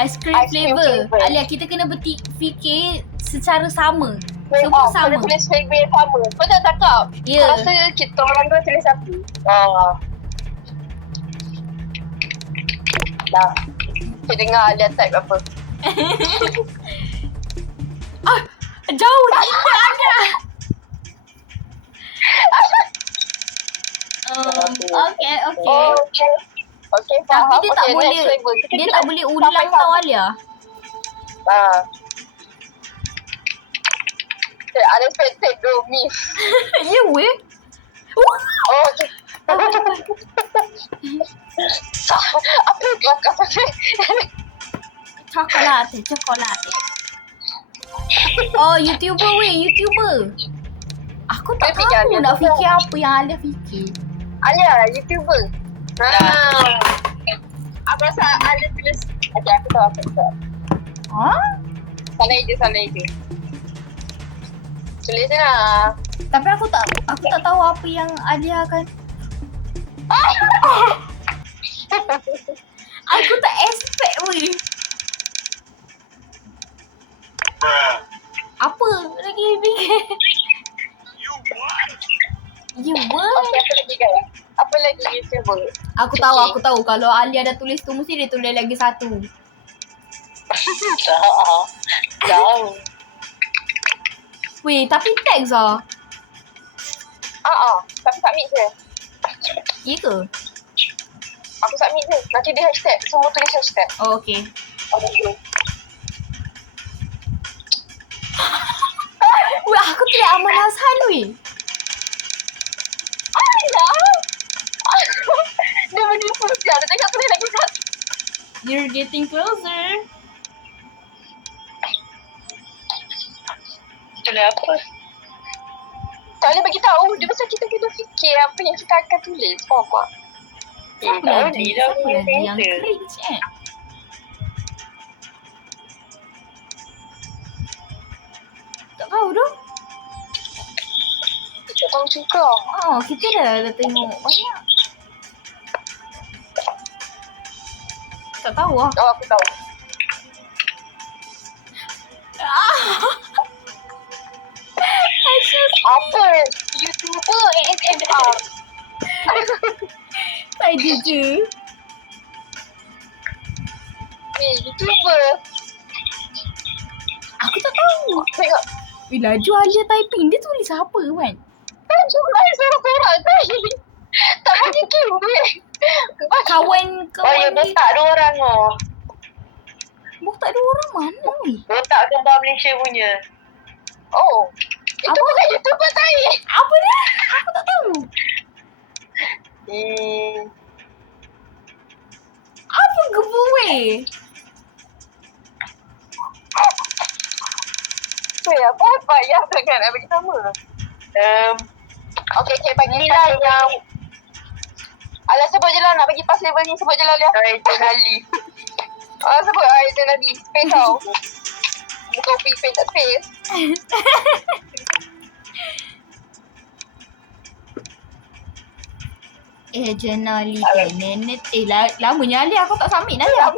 Ice cream flavor. Alia, kita kena berfikir secara sama. Semua sama. Kena tulis flavor yang sama. Betul tak kau? Ya. Kau rasa kita orang dua tulis apa? Dah. Kita dengar Alia type apa. Jauh kita ada. Okay. Okay, Tapi faham. dia tak Okay, boleh next flavor. dia tak boleh ulang tau Alia. Okay, unexpected though, miss. Ya weh. Okay. Apa kelakar pasal? Coklat. Oh, YouTuber weh, YouTuber. Aku tak Dia fikir tahu Alia nak tu. fikir apa yang Alia fikir. Alia, YouTuber. Aku rasa Alia tulis. Okay, aku tahu. Ha? Salah je. Tulis je lah. Tapi aku tak tahu apa yang Alia akan. Aku tak expect weh. Apa lagi fikir? You what? Okay, apa lagi guys? Apa lagi YouTuber? Aku tahu. Kalau Alia dah tulis tu, mesti dia tulis lagi satu. Tahu. Weh, tapi teks lah. Tapi submit je. Ya ke? Aku submit je. Nanti dia hashtag. Semua tulis hashtag. Oh, okay. Okay. Weh, aku tulis Amal Hassan weh. Dia menipu sekali. Dia cakap tulis lagi satu. You're getting closer. Tulis apa? Tak boleh bagi tahu. Dia pasal kita kena fikir apa yang kita akan tulis. Faham tak? Siapa lagi yang cringe Tak tahu tu. Tak tahu juga. Kita dah tengok banyak. Tak tahu lah. Aku tahu. Apa? YouTuber ASMR. Saja je. YouTuber. Aku tak tahu. Tengok. Laju Alia typing. Dia tulis apa kan? Kan jumlah seorang-seorang tadi. Tak bagi kill weh. Kawan botak 2 orang Botak 2 orang mana ni? Botak kembar Malaysia punya. Itu Apa? bukan YouTuber tadi. Apa dia? Aku tak tahu. Apa gebu weh? Apa yang sangat nak bagi sama? Okay, bagi lah yang Alah, sebut je lah nak bagi pas level ni. Sebut je lah Alia. Aizen Ali. Sebut Aizen Ali. Space tau. Bukan paint tak space. Jenali nenek. Lamanya Alia. Aku tak submit Alia.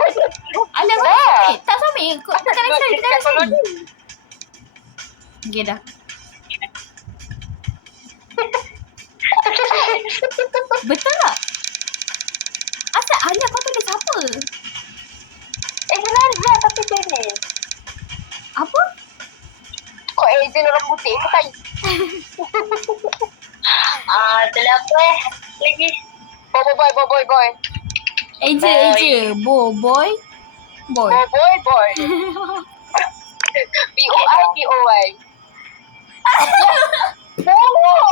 Alia kau tak submit? Tak submit. Kau tekan lagi sekali. Okay dah. Betul tak? Asal Alia kau tulis apa? Aizen Ali lah tapi jenis. Apa? Kau Aizen orang putih ke tai? Tulis apa lagi? Boy. Eja. Boy. Boy. B-O-I.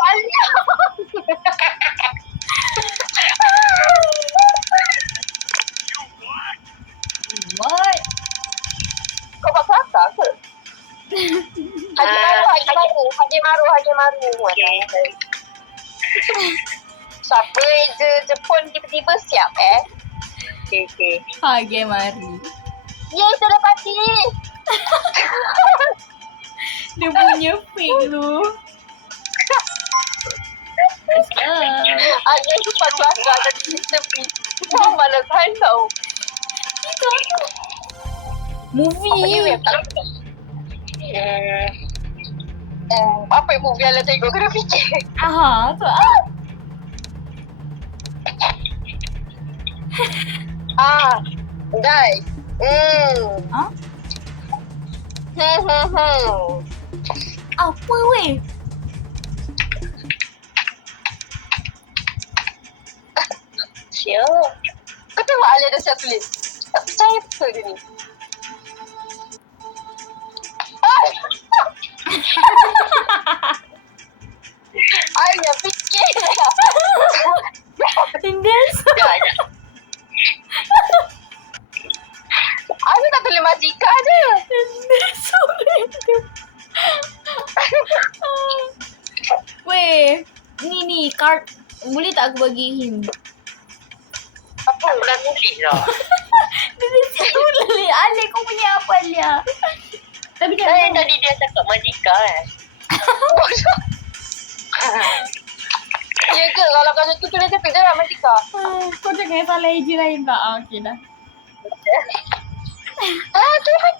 Alia. What? Kau buat kelakar ke? Haji Maru. Siapa je Jepun tiba-tiba siap Okay. Hage mari. Yeay, sudah pasti. Dia punya fake tu. Alia cepat kelakar tadi di tepi. Kau mana tahu tau. Itu aku. Apa dia Movie. web? Tak nampak. Apa yang movie Alia tengok? Kena fikir. Aha, tu Guys. Ha? Apa weh? Siap. Kau tengok Alia dah siap tulis. Tak percaya betul dia ni. Alia fikir lah. Tinggal Alia tak tulis Majika je. sorry tu. Weh, ni card. Boleh tak aku bagi him? Apa? Aku dah tulis lah. Dia siap tulis. Alia kau punya apa Alia? Tapi Yang jangan. tadi dia cakap Majika kan. Ya ke? Kalau kau tu tulis apa je lah Majika. Kau jangan salah eji lain tak? Okey dah. Tuhan.